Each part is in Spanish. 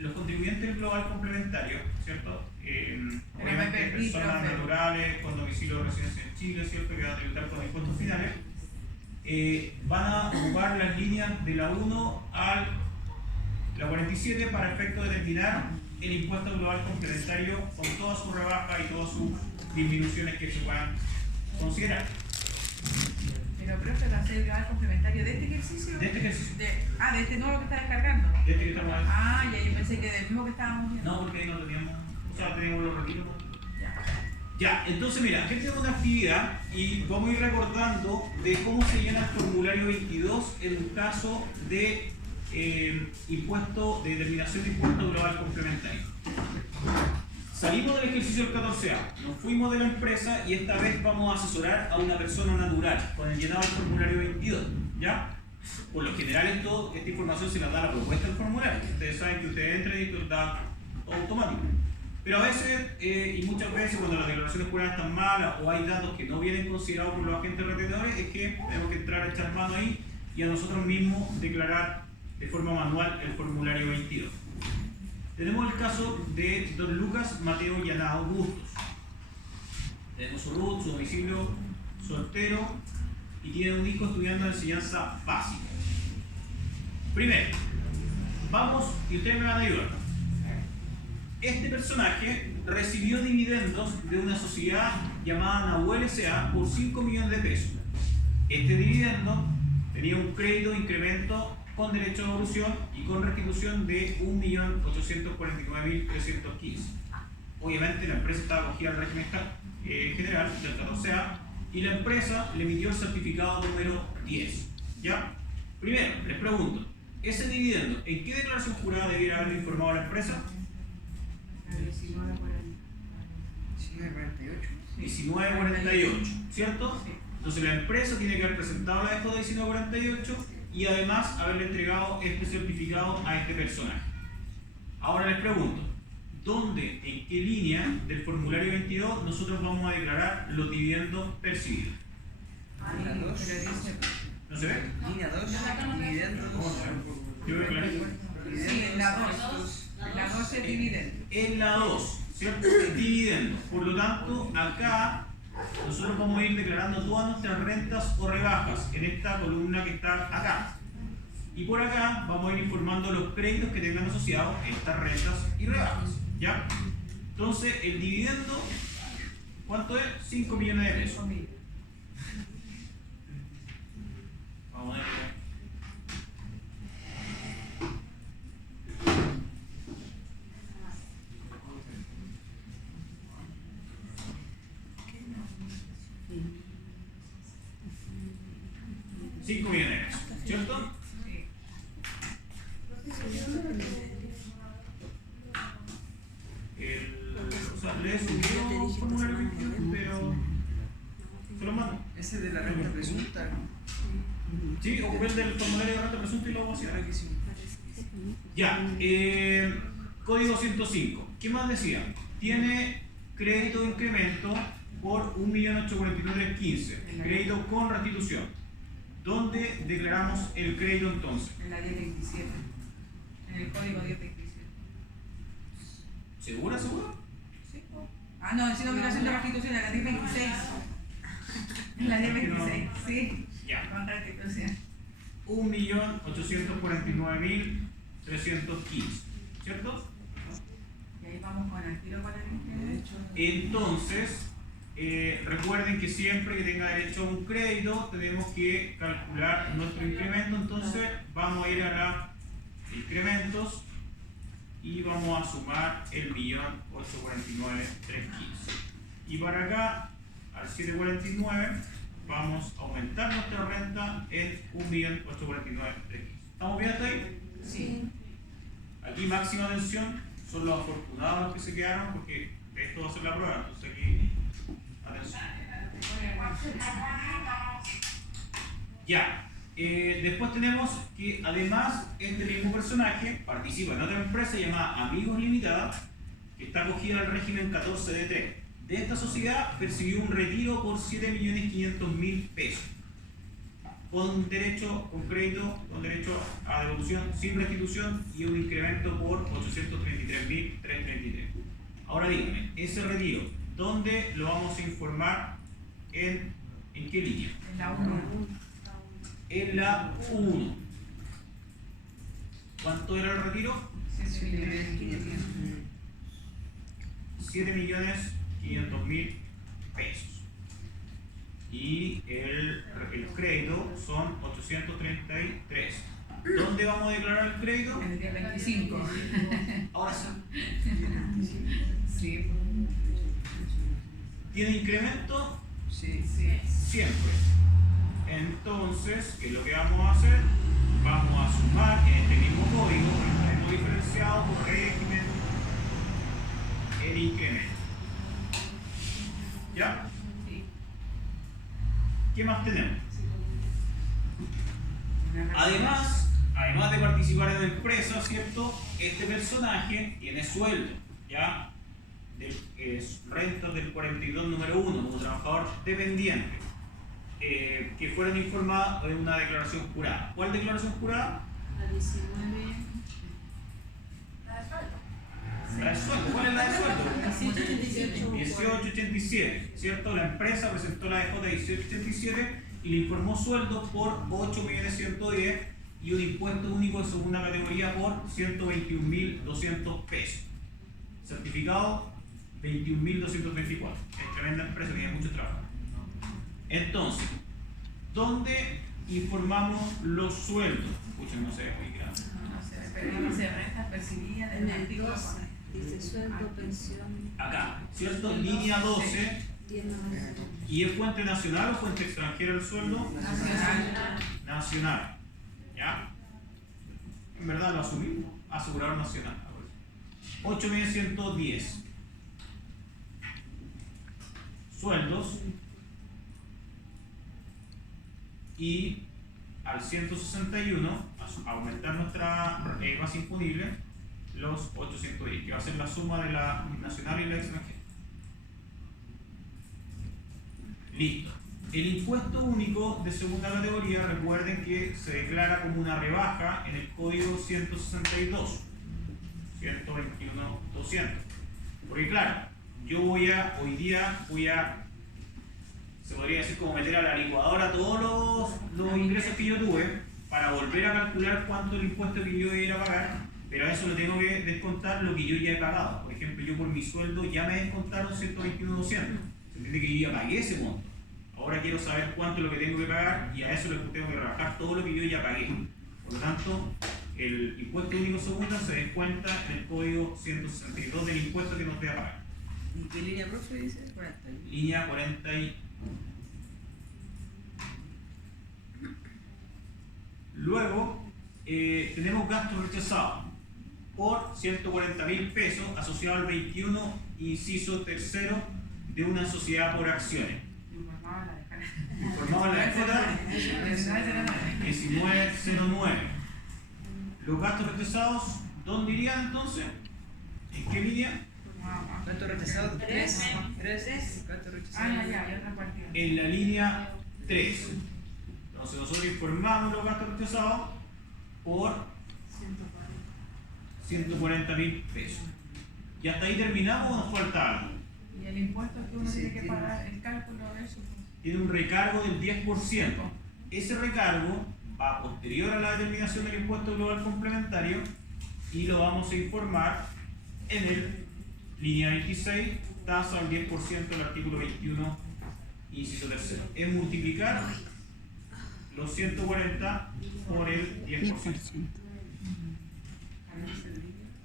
los contribuyentes del global complementario, ¿cierto? Obviamente perdí, personas profe. naturales con domicilio de residencia en Chile, ¿cierto? Que van a tributar con impuestos finales, van a ocupar las líneas de la 1 a la 47 para efecto de determinar el impuesto global complementario con todas sus rebajas y todas sus disminuciones que se puedan considerar. Pero, profe, va a ser el global complementario de este ejercicio. De este ejercicio. De este nuevo que está descargando. De este que estamos haciendo. Ya, yo pensé que del mismo que estábamos viendo. No, porque ahí no teníamos, o sea, teníamos los retiros. Ya. Ya, entonces mira, aquí tenemos una actividad y vamos a ir recordando de cómo se llena el formulario 22 en un caso de impuesto, de determinación de impuesto global complementario. Salimos del ejercicio del 14A, nos fuimos de la empresa y esta vez vamos a asesorar a una persona natural con el llenado del formulario 22, ¿ya? Por lo general esta información se la da la propuesta del formulario. Ustedes saben que ustedes entran y esto da todo automático. Pero a veces, y muchas veces, cuando las declaraciones juradas están malas o hay datos que no vienen considerados por los agentes retenedores, es que tenemos que entrar a echar mano ahí y a nosotros mismos declarar de forma manual el formulario 22. Tenemos el caso de don Lucas Mateo Llanado Bustos. Tenemos su RUT, su domicilio, soltero y tiene un hijo estudiando enseñanza básica. Primero, vamos y ustedes me van a ayudar. Este personaje recibió dividendos de una sociedad llamada Nahuel S.A. por 5 millones de pesos. Este dividendo tenía un crédito de incremento con derecho de evolución y con restitución de 1.849.315. Obviamente la empresa estaba acogida al régimen general del 14A y la empresa le emitió el certificado número 10. ¿Ya? Primero, les pregunto, ¿ese dividendo en qué declaración jurada debiera haber informado a la empresa? 1948, ¿cierto? Sí. Entonces la empresa tiene que haber presentado la FJ 1948 y además haberle entregado este certificado a este personaje. Ahora les pregunto, ¿dónde, en qué línea del formulario 22 nosotros vamos a declarar los dividendos percibidos? Línea 2. ¿No se ve? Línea 2, dividendos. Yo voy a aclarar. Sí, en la 2. En la 2 es dividendo. En la 2, ¿cierto? Es dividendo. Por lo tanto, acá nosotros vamos a ir declarando todas nuestras rentas o rebajas en esta columna que está acá. Y por acá vamos a ir informando los créditos que tengan asociados estas rentas y rebajas. ¿Ya? Entonces, el dividendo, ¿cuánto es? 5 millones de pesos. Vamos a ver. 5 millones de pesos, ¿cierto? Sí. O sea, le subió un formulario 21, pero se lo mando. Ese de la renta presunta, ¿no? Sí, ocupé el del formulario de renta presunta y lo vamos a hacer. Ya, código 105. ¿Qué más decía? Tiene crédito de incremento por 1.849.315. Crédito con restitución. ¿Dónde declaramos el crédito entonces? En la 1027. En el código 1027. ¿Segura, segura? Sí. No, si no obligación de restitución, en la 1026. En la 1026, sí. Ya. Con restitución. 1.849.315. ¿Cierto? Y ahí vamos con el tiro para el incremento. Entonces, recuerden que siempre que tenga derecho a un crédito tenemos que calcular nuestro incremento. Entonces vamos a ir a la incrementos y vamos a sumar el 1.849.315. Y para acá, al 749, vamos a aumentar nuestra renta en 1.849.315. ¿Estamos bien hasta ahí? Sí. Aquí máxima atención, son los afortunados los que se quedaron porque esto va a ser la prueba. Entonces aquí, atención. Ya. Después tenemos que además este mismo personaje participa en otra empresa llamada Amigos Limitada, que está acogida al régimen 14D3. De esta sociedad percibió un retiro por 7.500.000 pesos. con derecho, con crédito, con derecho a devolución sin restitución y un incremento por 833.333. Ahora dígame, ese retiro, ¿dónde lo vamos a informar? ¿En qué línea? En la 1. En la 1. ¿Cuánto era el retiro? 7.500.000 pesos. Y el crédito son 833. ¿Dónde vamos a declarar el crédito? En el día 25. Ahora sí. Sí. ¿Tiene incremento? Sí. Sí. Siempre. Entonces, ¿qué es lo que vamos a hacer? Vamos a sumar en este mismo código, en el mismo diferenciado por régimen, el incremento. ¿Ya? Sí. ¿Qué más tenemos? Además de participar en la empresa, ¿cierto? Este personaje tiene sueldo, ¿ya? Rentas del 42 número 1 como trabajador dependiente, que fueron informadas en una declaración jurada. ¿Cuál declaración jurada? La 19. La de sueldo. ¿Cuál es la de sueldo? 1887. 1887, ¿cierto? La empresa presentó la DJ 1887 y le informó sueldo por 8.110.000 y un impuesto único de segunda categoría por 121.200 pesos. Certificado 21.224. Es tremenda empresa, tiene mucho trabajo. Entonces, ¿dónde informamos los sueldos? Escuchen, no sé, muy grande. No sé, pero no sé, rentas percibidas En del el artículo. 12 dice sueldo, pensión. Acá, ¿cierto? Línea 12. ¿Y es fuente nacional o fuente extranjera el sueldo? Nacional. Nacional. ¿Ya? En verdad lo asumimos. Asegurador nacional. 8.110. Sueldos. Y al 161, aumentar nuestra base imponible, los 810, que va a ser la suma de la nacional y la extranjera. Listo. El impuesto único de segunda categoría, recuerden que se declara como una rebaja en el código 162, 121.200. Porque claro, yo hoy día voy a, se podría decir como meter a la licuadora todos los ingresos que yo tuve para volver a calcular cuánto es el impuesto que yo voy a ir a pagar, pero a eso le tengo que descontar lo que yo ya he pagado. Por ejemplo, yo por mi sueldo ya me descontaron 121.200. Se entiende que yo ya pagué ese monto. Ahora quiero saber cuánto es lo que tengo que pagar y a eso le tengo que rebajar todo lo que yo ya pagué. Por lo tanto, el impuesto único segunda se descuenta en el código 162 del impuesto que nos debe pagar. ¿Y qué línea, profe, dice? 40. Línea 40 Luego, tenemos gastos rechazados por 140.000 pesos asociados al 21, inciso tercero, de una sociedad por acciones. Informado en la cuota 1909. Los gastos rechazados, ¿dónde irían entonces? ¿En qué línea? ¿Cuánto rechazado? 3. 3. ¿Cuánto rechazado? Ah, ya, hay otra partida. En la línea 3. Entonces nosotros informamos los gastos rechazados por 140.000 pesos. ¿Y hasta ahí terminamos o nos falta algo? Y el impuesto que uno Sí, tiene que tiene. pagar, el cálculo de eso. Tiene un recargo del 10%. Ese recargo va posterior a la determinación del impuesto global complementario y lo vamos a informar en el línea 26, tasa del 10% del artículo 21, inciso tercero. Es multiplicar los 140 por el 10%.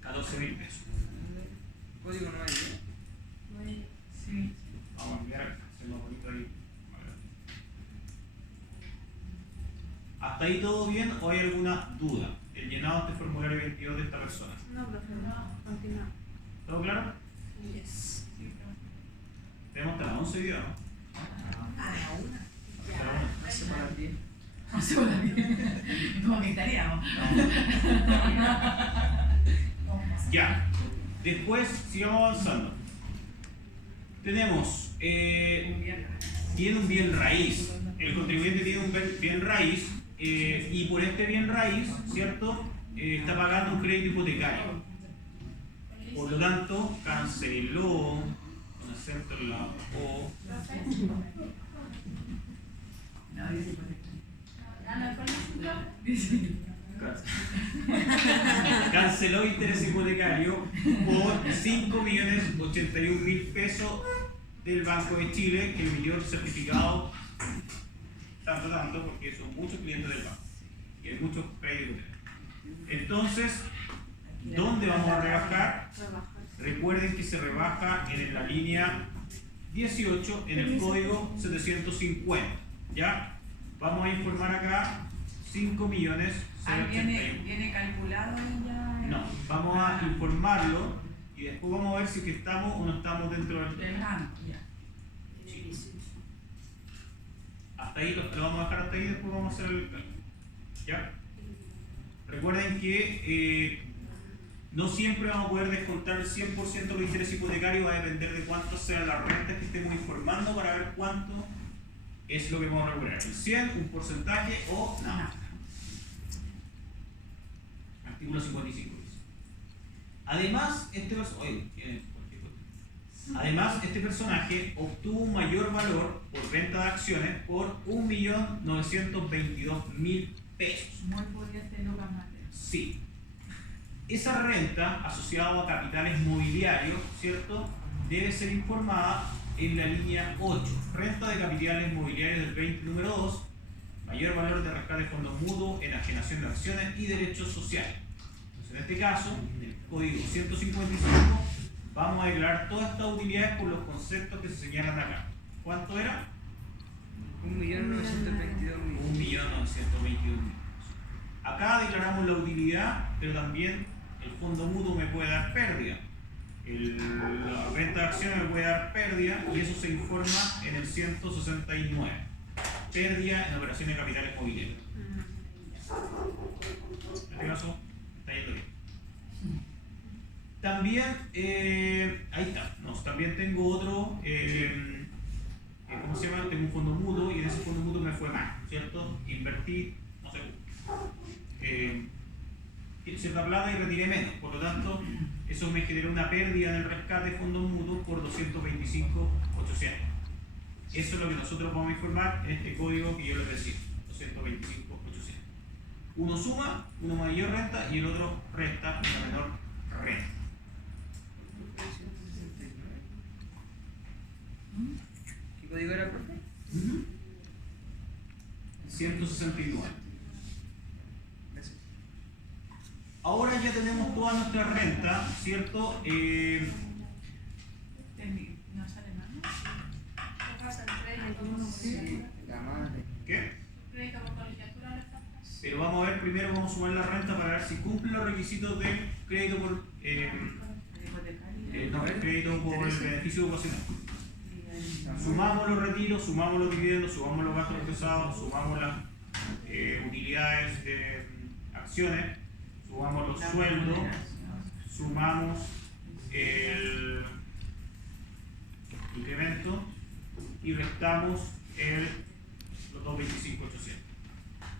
14.000 pesos. Código no hay, ¿eh? Sí. Vamos a enviar acá, hacemos bonito ahí. ¿Hasta ahí todo bien o hay alguna duda? El llenado de este formulario 22 de esta persona. No, profe, no. Continúa. ¿Todo claro? Yes. Tenemos hasta las 11 días, ¿no? A la 1. Hasta las 1. Hacemos las 10. Hacemos la bien. Como que estaríamos. Ya. Después sigamos avanzando. Tenemos tiene un bien raíz. El contribuyente tiene un bien raíz y por este bien raíz, ¿cierto? Está pagando un crédito hipotecario. Por lo tanto, canceló, con acento en la O, No, dice canceló interés hipotecario por 5.081.000 pesos del Banco de Chile, que emitió el certificado tanto, porque son muchos clientes del banco y hay muchos créditos. Entonces, ¿dónde vamos a rebajar? Recuerden que se rebaja en la línea 18 en el código 750. ¿Ya? Vamos a informar acá 5 millones. ¿Viene calculado ahí ya? No, vamos a informarlo y después vamos a ver si que estamos o no estamos dentro del. Del GAN, ya. Hasta ahí lo vamos a dejar hasta ahí y después vamos a hacer el cálculo. ¿Ya? Recuerden que no siempre vamos a poder descontar el 100% del interés hipotecario, va a depender de cuánto sean las rentas que estemos informando para ver cuánto es lo que vamos a recuperar. El 100, un porcentaje o nada. Artículo 55 dice. Además, este personaje obtuvo un mayor valor por venta de acciones por 1.922.000 pesos. Muy pudiente Lucas Mateo. Sí. Esa renta asociada a capitales mobiliarios, ¿cierto?, debe ser informada en la línea 8. Renta de capitales mobiliarios del 20, número 2. Mayor valor de rescate de fondos mutuos, enajenación de acciones y derechos sociales. Entonces, en este caso, en el código 155, vamos a declarar todas estas utilidades por los conceptos que se señalan acá. ¿Cuánto era? 1.922.000. 1.922.000. Acá declaramos la utilidad, pero también el fondo mutuo me puede dar pérdida. La venta de acciones me puede dar pérdida y eso se informa en el 169. Pérdida en operaciones de capitales mobiliarios. En este caso, está yendo bien. También, ahí está. No, también tengo otro, ¿cómo se llama? Tengo un fondo mutuo y en ese fondo mutuo me fue mal, ¿cierto? Invertí, no sé, cierta plata y retiré menos. Por lo tanto, eso me generó una pérdida en el rescate de fondos mutuos por 225.800. Eso es lo que nosotros vamos a informar en este código que yo les decía, 225.800. Uno suma, uno mayor renta y el otro resta una menor renta. ¿Qué código era, profe? 169. Gracias. Ahora ya tenemos toda nuestra renta, ¿cierto? ¿No sale nada? Sí, la madre. ¿Qué? Pero vamos a ver, primero vamos a sumar la renta para ver si cumple los requisitos del crédito por el crédito por el beneficio ocupacional. Sumamos los retiros, sumamos los dividendos, sumamos los gastos procesados, sumamos las utilidades de acciones, sumamos los sueldos, sumamos el incremento y restamos los 225.800.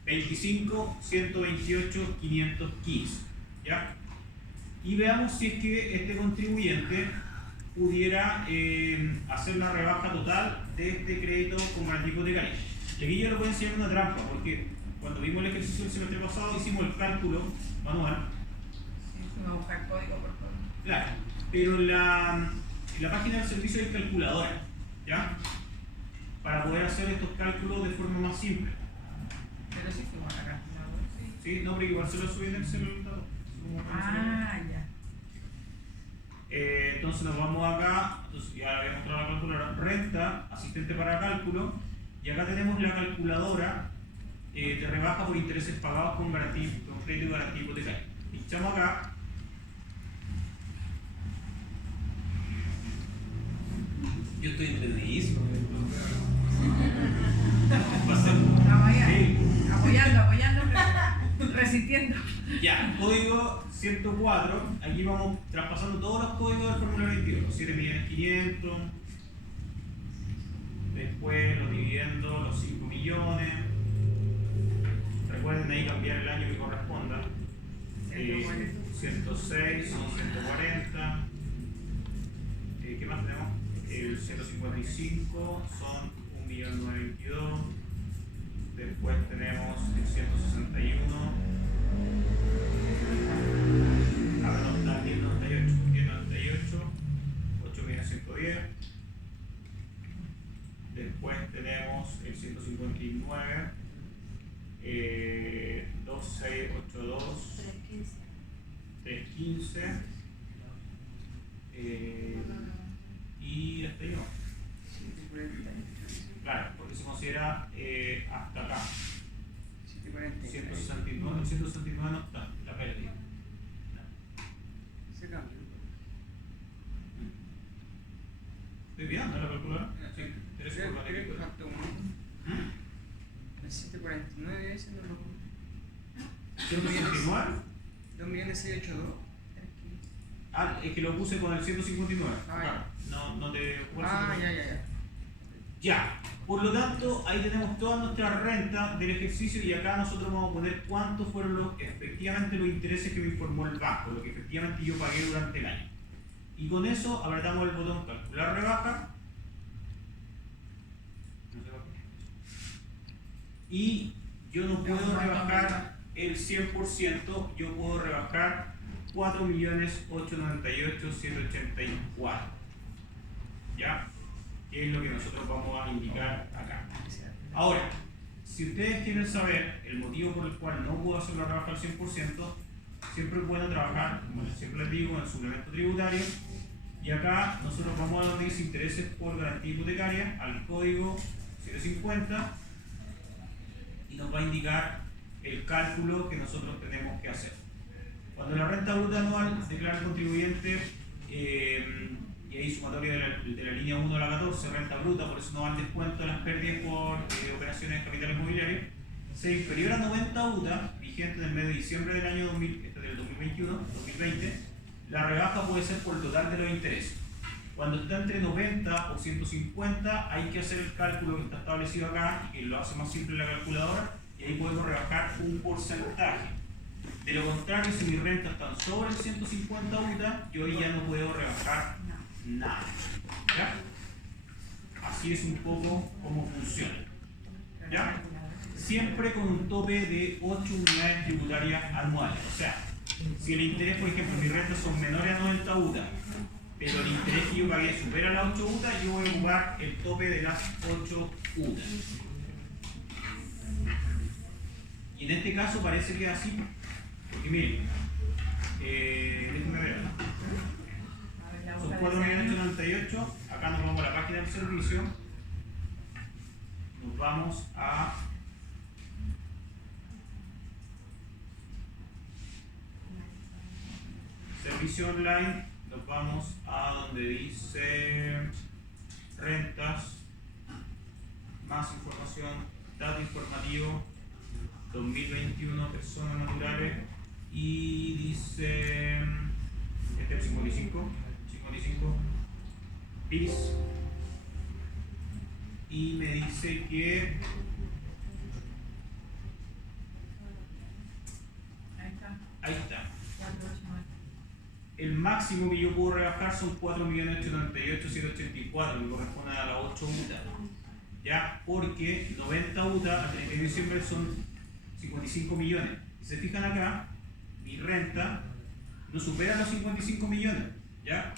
25.128.515. ¿Ya? Y veamos si es que este contribuyente pudiera hacer una rebaja total de este crédito con garantía hipotecaria. Y aquí yo le voy a enseñar una trampa, porque cuando vimos el ejercicio del semestre pasado hicimos el cálculo manual. Sí, fuimos a buscar código por código. Claro, pero en la página del servicio hay calculadora, ¿ya? Para poder hacer estos cálculos de forma más simple. Pero sí fuimos a la calculadora. ¿Sí? No, pero igual se lo subí en Excel el dato. Ah, ya. Entonces nos vamos acá, entonces ya había mostrado la calculadora, renta, asistente para cálculo, y acá tenemos la calculadora de rebaja por intereses pagados con crédito y garantía hipotecaria. Pinchamos acá. Yo estoy entretenidísimo. Estamos allá. Sí. Apoyando, pero resistiendo. Ya, código 104, aquí vamos traspasando todos los códigos del formulario 22, 7.500.000, Después los dividendos, los 5 millones. Recuerden ahí cambiar el año que corresponda. 106 son 140. ¿Qué más tenemos? El 155 son 1.922.000. Después tenemos el 161. Perdón, está el 1098. 1098, 8.110. Después tenemos el 159. 2682. 315. Y hasta yo. 748. Claro, porque se considera hasta acá. 749. 169, el 169 no está, la pérdida. Se cambia. ¿Estoy bien? ¿No la calculadora? Sí, Creo que falta uno. El 749 ese no lo. 169. 2.682.000. Ah, es que lo puse con el 159. Ah, Claro, no te Ya. Ya, por lo tanto, ahí tenemos toda nuestra renta del ejercicio y acá nosotros vamos a poner cuántos fueron efectivamente los intereses que me informó el banco, lo que efectivamente yo pagué durante el año. Y con eso apretamos el botón calcular rebaja. Y yo no puedo rebajar el 100%, yo puedo rebajar 4.898.784. ¿Ya? Que es lo que nosotros vamos a indicar acá. Ahora, si ustedes quieren saber el motivo por el cual no puedo hacer la rebaja al 100%, siempre es bueno trabajar, como siempre les digo, en el suplemento tributario. Y acá nosotros vamos a donde dice intereses por garantía hipotecaria, al código 750, y nos va a indicar el cálculo que nosotros tenemos que hacer. Cuando la renta bruta anual declara el contribuyente, y ahí sumatoria de la línea 1 a la 14, renta bruta, por eso no va el descuento de las pérdidas por operaciones de capital inmobiliario, sea inferior a 90 UTA, vigente en el mes de diciembre del año 2020, la rebaja puede ser por el total de los intereses. Cuando está entre 90 o 150, hay que hacer el cálculo que está establecido acá, y que lo hace más simple la calculadora, y ahí podemos rebajar un porcentaje. De lo contrario, si mis rentas están sobre el 150 UTA, yo ahí ya no puedo rebajar nada. ¿Ya? Así es un poco cómo funciona. ¿Ya? Siempre con un tope de 8 unidades tributarias anuales. O sea, si el interés, por ejemplo, mis rentas son menores a 90 UTA, pero el interés que yo pagué supera las 8 UTA, yo voy a ocupar el tope de las 8 UTA. Y en este caso parece que es así, porque miren, déjenme ver, son 4.898, acá nos vamos a la página del servicio, nos vamos a servicio online, nos vamos a donde dice rentas, más información, dato informativo 2021, personas naturales, y dice este es 55 PIS, y me dice que ahí está. El máximo que yo puedo rebajar son 4.898.784, que corresponde a las 8 UTA. ¿Ya? Porque 90 UTA al 31 de diciembre son 55 millones. Si se fijan acá, mi renta no supera los 55 millones. ¿Ya?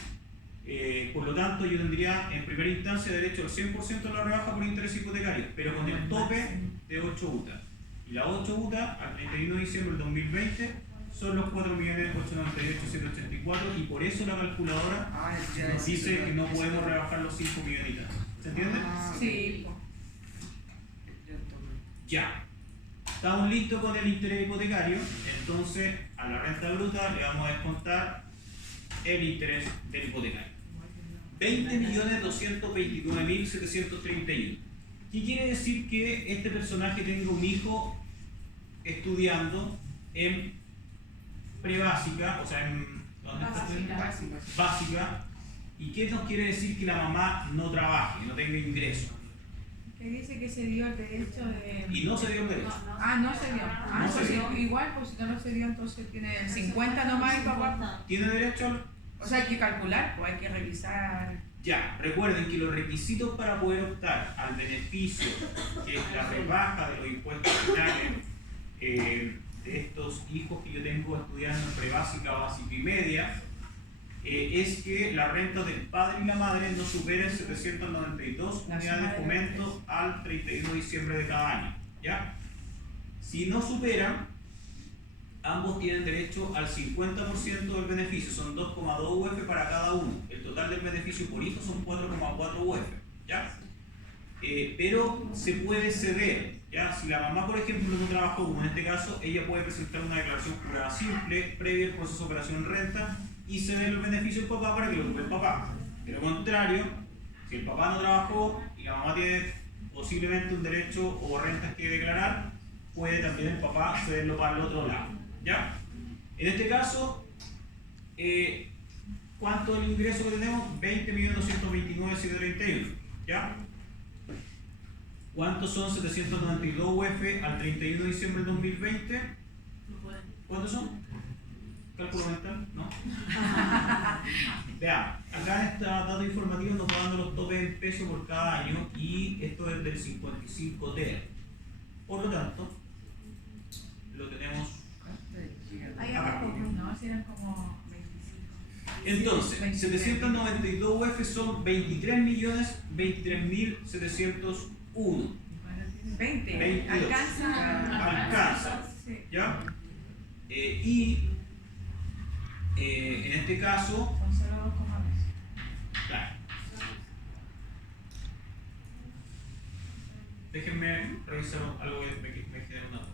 Por lo tanto, yo tendría en primera instancia derecho al 100% de la rebaja por interés hipotecario, pero con el tope de 8 UTA. Y las 8 UTA al 31 de diciembre del 2020 son los 4.898.784, y por eso la calculadora nos dice que no podemos rebajar los 5 millones. ¿Se entiende? Sí. Ya. Estamos listos con el interés hipotecario, entonces a la renta bruta le vamos a descontar el interés del hipotecario. 20.229.731. ¿Qué quiere decir? Que este personaje tenga un hijo estudiando en prebásica, o sea, en ¿dónde está? Básica. ¿Y qué nos quiere decir? Que la mamá no trabaje, no tenga ingresos. Que dice que se dio el derecho de... Y no se dio el derecho. No se dio. No se dio. Igual, pues si no se dio, entonces tiene el 50 nomás y papá. Tiene derecho al... O sea, hay que calcular, pues hay que revisar. Ya, recuerden que los requisitos para poder optar al beneficio, que es la rebaja de los impuestos finales de estos hijos que yo tengo estudiando en prebásica, básica y media, es que la renta del padre y la madre no superen 792 unidades de fomento al 31 de diciembre de cada año. ¿Ya? Si no superan, ambos tienen derecho al 50% del beneficio, son 2,2 UF para cada uno. El total del beneficio por hijo son 4,4 UF. ¿Ya? Pero se puede ceder. ¿Ya? Si la mamá, por ejemplo, no trabajó, como en este caso, ella puede presentar una declaración jurada simple previa al proceso de operación en renta y ceder el beneficio al papá para que lo ocupe el papá. De lo contrario, si el papá no trabajó y la mamá tiene posiblemente un derecho o rentas que declarar, puede también el papá cederlo para el otro lado. ¿Ya? En este caso, ¿cuánto es el ingreso que tenemos? 20.229.731. ¿Ya? ¿Cuántos son 792 UF al 31 de diciembre del 2020? ¿Cuántos son? ¿Cálculo mental? ¿No? Vean, acá en este dato informativo nos va dando los topes en peso por cada año y esto es del 55 TER. Por lo tanto, lo tenemos Ahí acá. abajo, no, si eran como 25. Entonces, 792 UF son 23.023.701. 20. 22. Alcanza. Sí. ¿Ya? En este caso, Son 0,2,2. claro. Déjenme revisar algo que me genera una duda.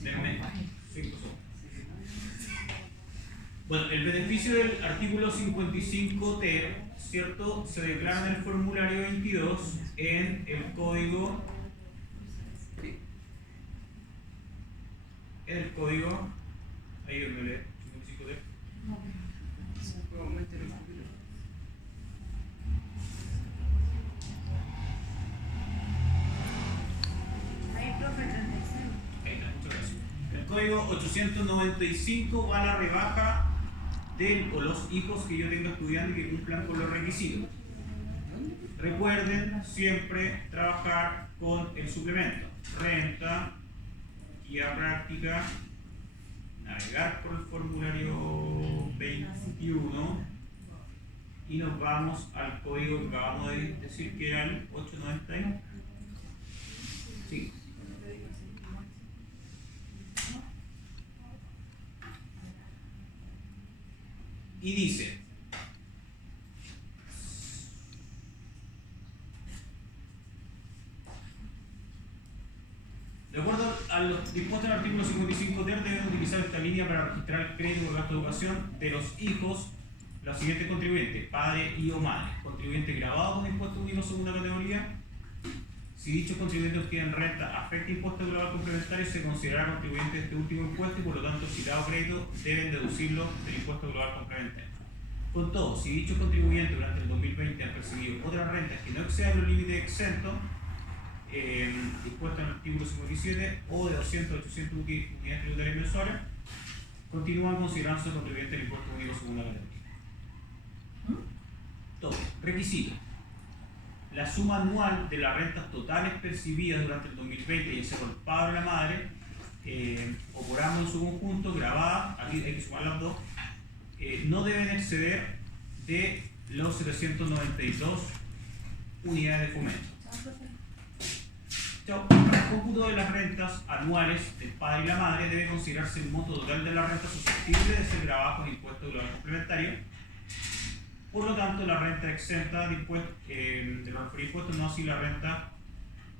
Denme 5 segundos. Bueno, el beneficio del artículo 55T, ¿cierto? Se declara en el formulario 22 en el código. En el código. Ahí me lee, 55T. Puedo aumentar un poquito. Ahí, profe, 36. Ahí está, muchas gracias. El código 895 va a la rebaja de los hijos que yo tenga estudiando y que cumplan con los requisitos. Recuerden siempre trabajar con el suplemento. Renta, guía práctica, navegar por el formulario 21 y nos vamos al código que acabamos de decir que era el 891. Sí. Y dice, de acuerdo a los dispuestos en el artículo 55 TER, deben utilizar esta línea para registrar el crédito por gasto de educación de los hijos, los siguientes contribuyentes, padre y o madre. Contribuyentes grabados con impuesto único segunda categoría. Si dichos contribuyentes obtienen renta afecta impuesto global complementario, se considerará contribuyente de este último impuesto y por lo tanto el citado crédito deben deducirlo del impuesto global complementario. Con todo, si dichos contribuyentes durante el 2020 han percibido otras rentas que no excedan los límites exentos dispuestos en el artículo 57 o de 200 a 800 unidades tributarias mensuales, continúan considerándose contribuyentes del impuesto único segunda categoría. Todo. Requisito. La suma anual de las rentas totales percibidas durante el 2020, ya sea por el padre o la madre, o por ambos en su conjunto, grabadas, aquí hay que sumar las dos, no deben exceder de los 792 unidades de fomento. Para el cómputo de las rentas anuales del padre y la madre debe considerarse el monto total de la renta susceptible de ser grabada con impuesto global complementario. Por lo tanto, la renta exenta de los referidos impuestos, no así la renta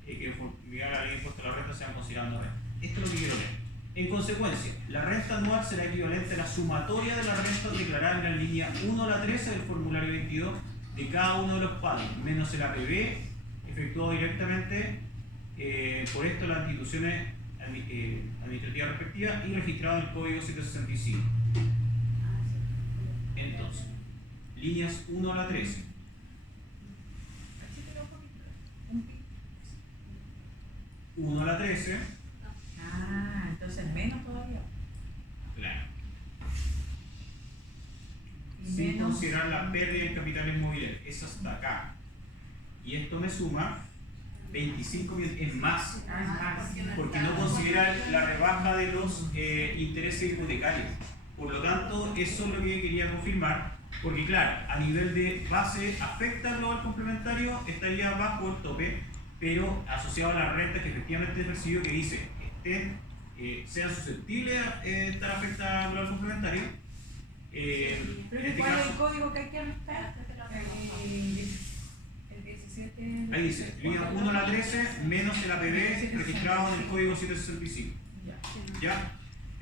que por la ley de impuesto a la renta sean consideradas renta. Esto es lo que quiero leer. En consecuencia, la renta anual será equivalente a la sumatoria de las rentas declaradas en la línea 1 a la 13 del formulario 22 de cada uno de los padres, menos el APB efectuado directamente por esto las instituciones administrativas respectivas y registrado en el código 765. Entonces, líneas 1 a la 13. Un pi. 1 a la 13, Ah, entonces menos todavía. claro. Y Sin menos. considerar la pérdida en capital inmobiliario. Es hasta acá. Y esto me suma 25 millones, es más. Porque no considera la rebaja de los intereses hipotecarios. Por lo tanto, eso es lo que quería confirmar, porque claro, a nivel de base afecta al global complementario, estaría bajo el tope, pero asociado a la renta que efectivamente percibió que dice sean susceptibles a estar afectadas al global complementario. En ¿Pero este cuál es el caso, código que hay que anotar? El 17. ahí dice, línea 1 a la 13 menos el APB registrado en el código 765. Ya. ¿Ya?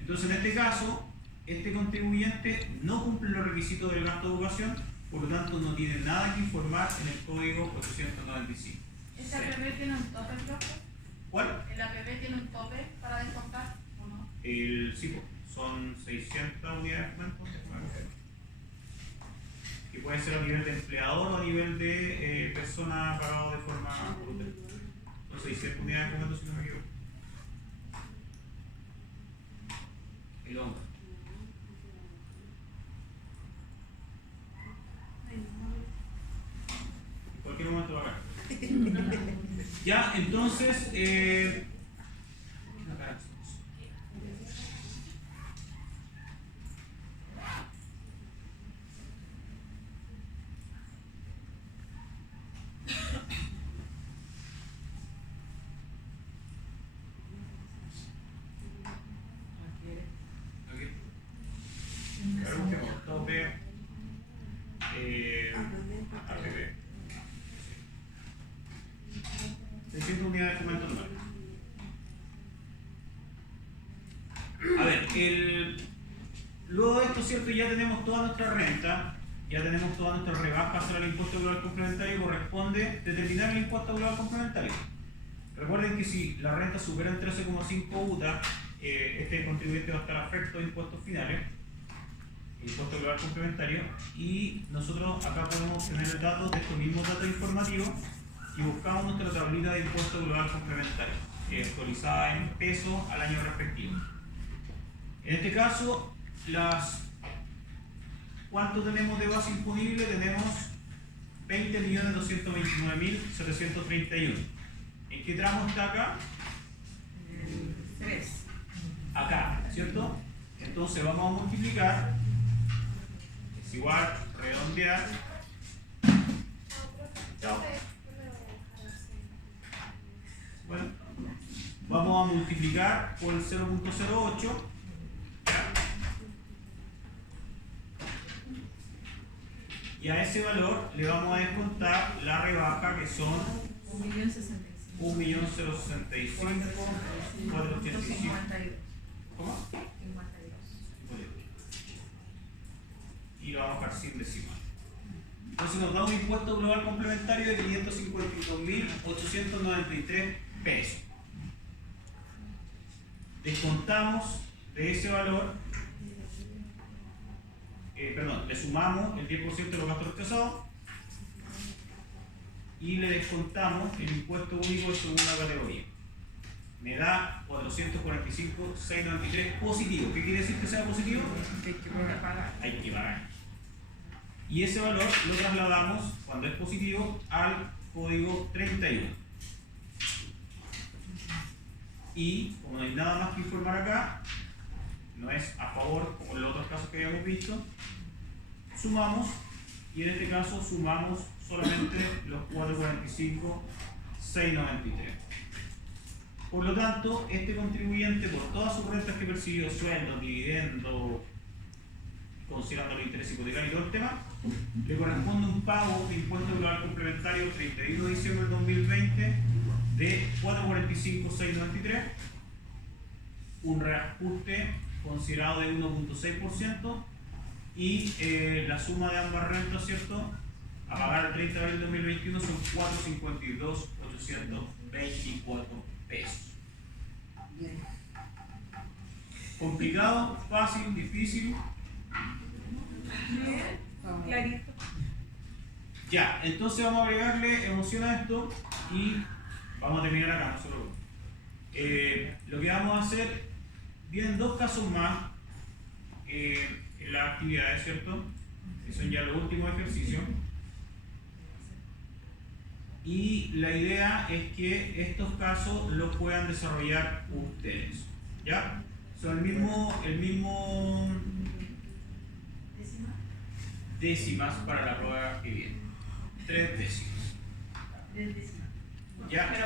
Entonces, en este caso, este contribuyente no cumple los requisitos del gasto de educación, por lo tanto, no tiene nada que informar en el código 895. ¿Ese APB tiene un tope, profe? ¿Cuál? ¿El APB tiene un tope para descontar o no? Sí, pues, son 600 unidades de fomento, que puede ser a nivel de empleador o a nivel de persona pagado de forma voluntaria. Son 600 unidades de fomento, si no me equivoco. El hombre. En cualquier momento va a caer. Ya, entonces, ahora busquemos tope, APB. 600 unidades de fomento anual. A ver, luego de esto, ¿cierto? Ya tenemos toda nuestra renta, ya tenemos todas nuestras rebajas para el impuesto global complementario, corresponde determinar el impuesto global complementario. Recuerden que si la renta supera el 13,5 UTA, este contribuyente va a estar afecto a impuestos finales, impuesto global complementario, y nosotros acá podemos obtener el dato de estos mismos datos informativos y buscamos nuestra tablita de impuesto global complementario, actualizada en pesos al año respectivo. En este caso, ¿cuánto tenemos de base imponible? Tenemos 20.229.731. ¿En qué tramo está acá? 3. Acá, ¿cierto? Entonces vamos a multiplicar, es igual, redondear. Chao. Bueno, vamos a multiplicar por el 0.08. Y a ese valor le vamos a descontar la rebaja, que son 1.065.485. ¿Cómo? 52. Y lo vamos a dejar sin decimal. Entonces nos da un impuesto global complementario de 552.893 pesos. Descontamos de ese valor, le sumamos el 10% de los gastos rechazados y le descontamos el impuesto único de segunda categoría. Me da 445.693 positivo. ¿Qué quiere decir que sea positivo? Hay que pagar. Hay que pagar. Y ese valor lo trasladamos, cuando es positivo, al código 31. Y como no hay nada más que informar acá, no es a favor como en los otros casos que habíamos visto, sumamos, y en este caso sumamos solamente los 445.693. Por lo tanto, este contribuyente, por todas sus rentas que percibió, sueldos, dividendos, considerando el interés hipotecario y todo el tema, le corresponde un pago de impuesto global complementario el 31 de diciembre del 2020 de 445.693, un reajuste considerado de 1.6%, y la suma de ambas rentas, ¿cierto?, a pagar el 30 de abril de 2021 son 452.824 pesos. ¿Complicado? ¿Fácil? ¿Difícil? Clarito. Ya, entonces vamos a agregarle emoción a esto y vamos a terminar acá, no solo. Lo que vamos a hacer, vienen dos casos más en las actividades, ¿cierto? Que son ya los últimos ejercicios. Y la idea es que estos casos los puedan desarrollar ustedes, ¿ya? Son el mismo décimas para la prueba que viene. 3 décimas. ¿Ya?